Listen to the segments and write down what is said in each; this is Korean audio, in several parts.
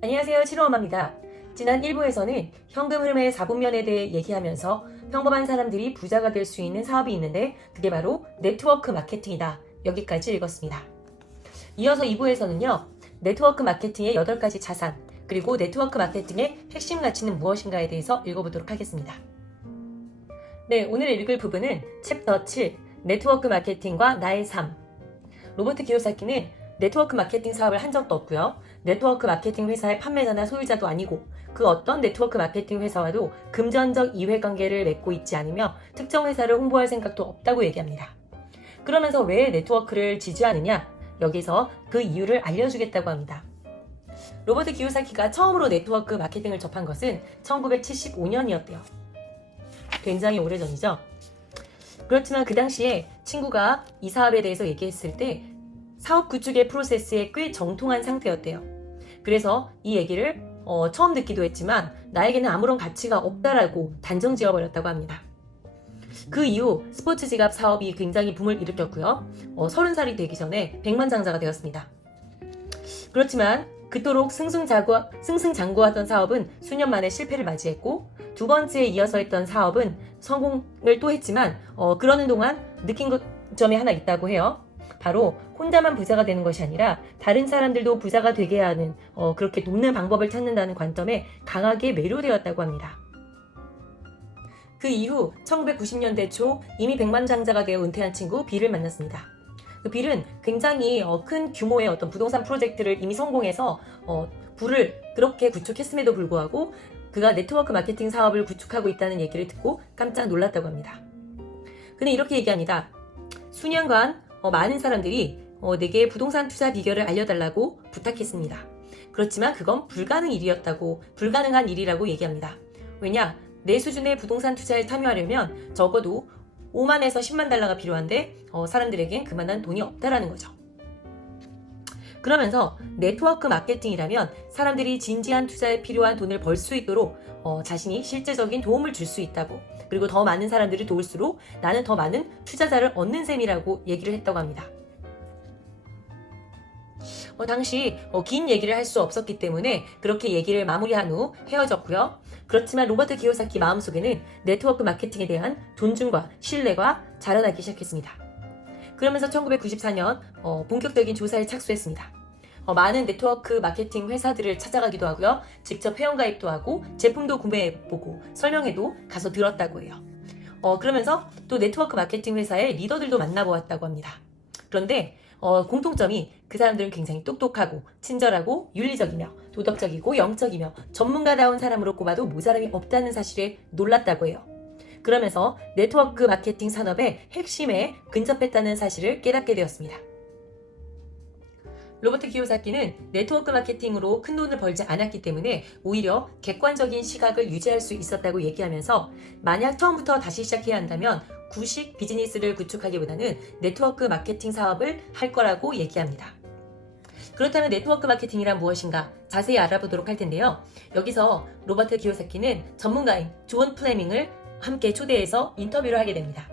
안녕하세요. 치료엄마입니다. 지난 1부에서는 현금 흐름의 4분면에 대해 얘기하면서 평범한 사람들이 부자가 될 수 있는 사업이 있는데 그게 바로 네트워크 마케팅이다. 여기까지 읽었습니다. 이어서 2부에서는요. 네트워크 마케팅의 8가지 자산, 그리고 네트워크 마케팅의 핵심 가치는 무엇인가에 대해서 읽어보도록 하겠습니다. 네, 오늘 읽을 부분은 챕터 7, 네트워크 마케팅과 나의 삶. 로버트 기요사키는 네트워크 마케팅 사업을 한 적도 없고요. 네트워크 마케팅 회사의 판매자나 소유자도 아니고 그 어떤 네트워크 마케팅 회사와도 금전적 이해관계를 맺고 있지 않으며 특정 회사를 홍보할 생각도 없다고 얘기합니다. 그러면서 왜 네트워크를 지지하느냐? 여기서 그 이유를 알려주겠다고 합니다. 로버트 기요사키가 처음으로 네트워크 마케팅을 접한 것은 1975년이었대요. 굉장히 오래전이죠. 그렇지만 그 당시에 친구가 이 사업에 대해서 얘기했을 때 사업 구축의 프로세스에 꽤 정통한 상태였대요. 그래서 이 얘기를 처음 듣기도 했지만 나에게는 아무런 가치가 없다라고 단정 지어버렸다고 합니다. 그 이후 스포츠 지갑 사업이 굉장히 붐을 일으켰고요. 30살이 되기 전에 백만장자가 되었습니다. 그렇지만 그토록 승승장구하던 사업은 수년 만에 실패를 맞이했고 두 번째에 이어서 했던 사업은 성공을 또 했지만 그러는 동안 느낀 점이 하나 있다고 해요. 바로 혼자만 부자가 되는 것이 아니라 다른 사람들도 부자가 되게 하는 그렇게 돕는 방법을 찾는다는 관점에 강하게 매료되었다고 합니다. 그 이후 1990년대 초 이미 백만장자가 되어 은퇴한 친구 빌을 만났습니다. 그 빌은 굉장히 큰 규모의 어떤 부동산 프로젝트를 이미 성공해서 부를 그렇게 구축했음에도 불구하고 그가 네트워크 마케팅 사업을 구축하고 있다는 얘기를 듣고 깜짝 놀랐다고 합니다. 그는 이렇게 얘기합니다. 수년간 많은 사람들이 내게 부동산 투자 비결을 알려달라고 부탁했습니다. 그렇지만 그건 불가능한 일이라고 얘기합니다. 왜냐? 내 수준의 부동산 투자에 참여하려면 적어도 5만에서 10만 달러가 필요한데 사람들에겐 그만한 돈이 없다라는 거죠. 그러면서 네트워크 마케팅이라면 사람들이 진지한 투자에 필요한 돈을 벌 수 있도록 자신이 실제적인 도움을 줄 수 있다고, 그리고 더 많은 사람들을 도울수록 나는 더 많은 투자자를 얻는 셈이라고 얘기를 했다고 합니다. 당시 긴 얘기를 할 수 없었기 때문에 그렇게 얘기를 마무리한 후 헤어졌고요. 그렇지만 로버트 기요사키 마음속에는 네트워크 마케팅에 대한 존중과 신뢰가 자라나기 시작했습니다. 그러면서 1994년 본격적인 조사에 착수했습니다. 많은 네트워크 마케팅 회사들을 찾아가기도 하고요. 직접 회원가입도 하고 제품도 구매해보고 설명회도 가서 들었다고 해요. 그러면서 또 네트워크 마케팅 회사의 리더들도 만나보았다고 합니다. 그런데 공통점이 그 사람들은 굉장히 똑똑하고 친절하고 윤리적이며 도덕적이고 영적이며 전문가다운 사람으로 꼽아도 모자람이 없다는 사실에 놀랐다고 해요. 그러면서 네트워크 마케팅 산업의 핵심에 근접했다는 사실을 깨닫게 되었습니다. 로버트 기요사키는 네트워크 마케팅으로 큰 돈을 벌지 않았기 때문에 오히려 객관적인 시각을 유지할 수 있었다고 얘기하면서 만약 처음부터 다시 시작해야 한다면 구식 비즈니스를 구축하기보다는 네트워크 마케팅 사업을 할 거라고 얘기합니다. 그렇다면 네트워크 마케팅이란 무엇인가 자세히 알아보도록 할 텐데요. 여기서 로버트 기요사키는 전문가인 존 플레밍을 함께 초대해서 인터뷰를 하게 됩니다.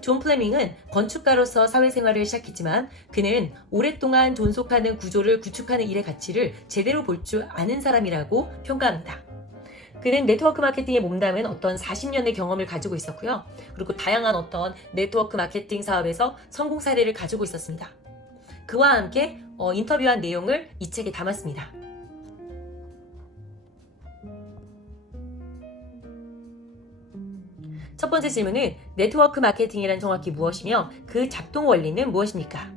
존 플레밍은 건축가로서 사회생활을 시작했지만 그는 오랫동안 존속하는 구조를 구축하는 일의 가치를 제대로 볼 줄 아는 사람이라고 평가합니다. 그는 네트워크 마케팅에 몸담은 어떤 40년의 경험을 가지고 있었고요. 그리고 다양한 어떤 네트워크 마케팅 사업에서 성공 사례를 가지고 있었습니다. 그와 함께 인터뷰한 내용을 이 책에 담았습니다. 첫 번째 질문은 네트워크 마케팅이란 정확히 무엇이며 그 작동 원리는 무엇입니까?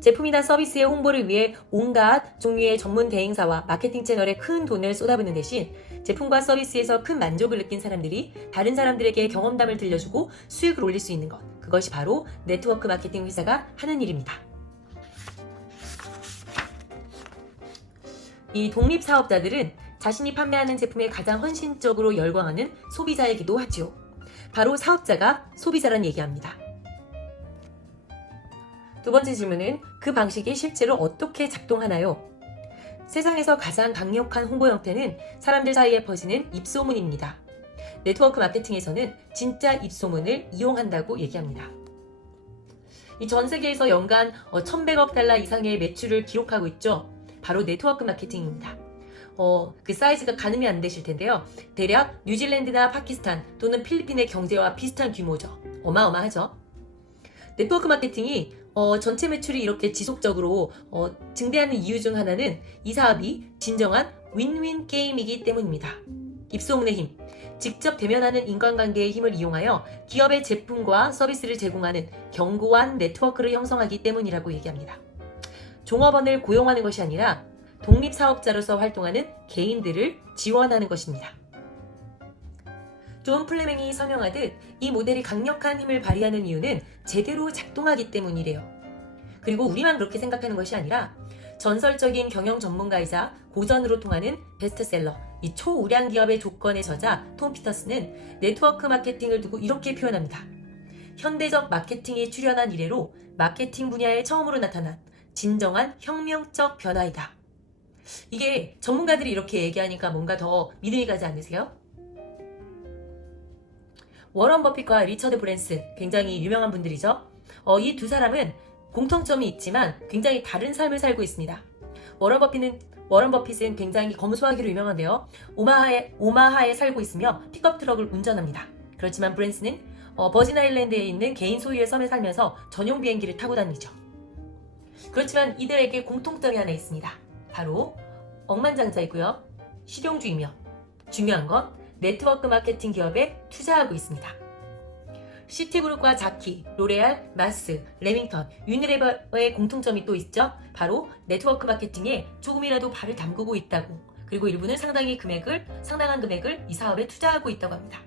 제품이나 서비스의 홍보를 위해 온갖 종류의 전문 대행사와 마케팅 채널에 큰 돈을 쏟아붓는 대신 제품과 서비스에서 큰 만족을 느낀 사람들이 다른 사람들에게 경험담을 들려주고 수익을 올릴 수 있는 것, 그것이 바로 네트워크 마케팅 회사가 하는 일입니다. 이 독립사업자들은 자신이 판매하는 제품에 가장 헌신적으로 열광하는 소비자이기도 하지요. 바로 사업자가 소비자란 얘기합니다. 두 번째 질문은 그 방식이 실제로 어떻게 작동하나요? 세상에서 가장 강력한 홍보 형태는 사람들 사이에 퍼지는 입소문입니다. 네트워크 마케팅에서는 진짜 입소문을 이용한다고 얘기합니다. 이 전 세계에서 연간 1,100억 달러 이상의 매출을 기록하고 있죠. 바로 네트워크 마케팅입니다. 그 사이즈가 가늠이 안 되실 텐데요. 대략 뉴질랜드나 파키스탄 또는 필리핀의 경제와 비슷한 규모죠. 어마어마하죠. 네트워크 마케팅이 전체 매출이 이렇게 지속적으로 증대하는 이유 중 하나는 이 사업이 진정한 윈윈 게임이기 때문입니다. 입소문의 힘, 직접 대면하는 인간관계의 힘을 이용하여 기업의 제품과 서비스를 제공하는 견고한 네트워크를 형성하기 때문이라고 얘기합니다. 종업원을 고용하는 것이 아니라 독립사업자로서 활동하는 개인들을 지원하는 것입니다. 존 플레밍이 설명하듯 이 모델이 강력한 힘을 발휘하는 이유는 제대로 작동하기 때문이래요. 그리고 우리만 그렇게 생각하는 것이 아니라 전설적인 경영 전문가이자 고전으로 통하는 베스트셀러, 이 초우량 기업의 조건의 저자 톰 피터스는 네트워크 마케팅을 두고 이렇게 표현합니다. 현대적 마케팅이 출현한 이래로 마케팅 분야에 처음으로 나타난 진정한 혁명적 변화이다. 이게 전문가들이 이렇게 얘기하니까 뭔가 더 믿음이 가지 않으세요? 워런 버핏과 리처드 브랜슨, 굉장히 유명한 분들이죠. 이 두 사람은 공통점이 있지만 굉장히 다른 삶을 살고 있습니다. 워런 버핏은 굉장히 검소하기로 유명한데요. 오마하에 살고 있으며 픽업 트럭을 운전합니다. 그렇지만 브랜슨은 버진 아일랜드에 있는 개인 소유의 섬에 살면서 전용 비행기를 타고 다니죠. 그렇지만 이들에게 공통점이 하나 있습니다. 바로 억만장자이고요. 실용주의며 중요한 건 네트워크 마케팅 기업에 투자하고 있습니다. 시티그룹과 자키, 로레알, 마스, 레밍턴, 유니레버의 공통점이 또 있죠. 바로 네트워크 마케팅에 조금이라도 발을 담그고 있다고, 그리고 일부는 상당한 금액을 이 사업에 투자하고 있다고 합니다.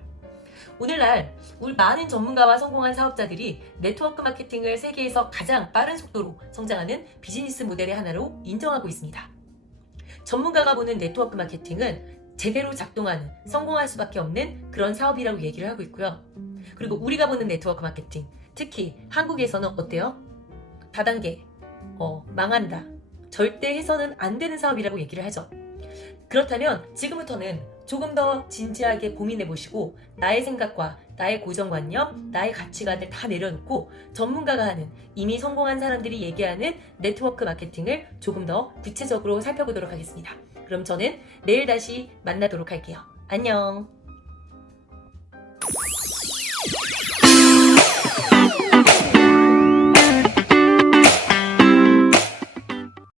오늘날 우리 많은 전문가와 성공한 사업자들이 네트워크 마케팅을 세계에서 가장 빠른 속도로 성장하는 비즈니스 모델의 하나로 인정하고 있습니다. 전문가가 보는 네트워크 마케팅은 제대로 작동하는, 성공할 수밖에 없는 그런 사업이라고 얘기를 하고 있고요. 그리고 우리가 보는 네트워크 마케팅, 특히 한국에서는 어때요? 다단계, 망한다, 절대 해서는 안 되는 사업이라고 얘기를 하죠. 그렇다면 지금부터는 조금 더 진지하게 고민해 보시고 나의 생각과 나의 고정관념, 나의 가치관을 다 내려놓고 전문가가 하는, 이미 성공한 사람들이 얘기하는 네트워크 마케팅을 조금 더 구체적으로 살펴보도록 하겠습니다. 그럼 저는 내일 다시 만나도록 할게요. 안녕.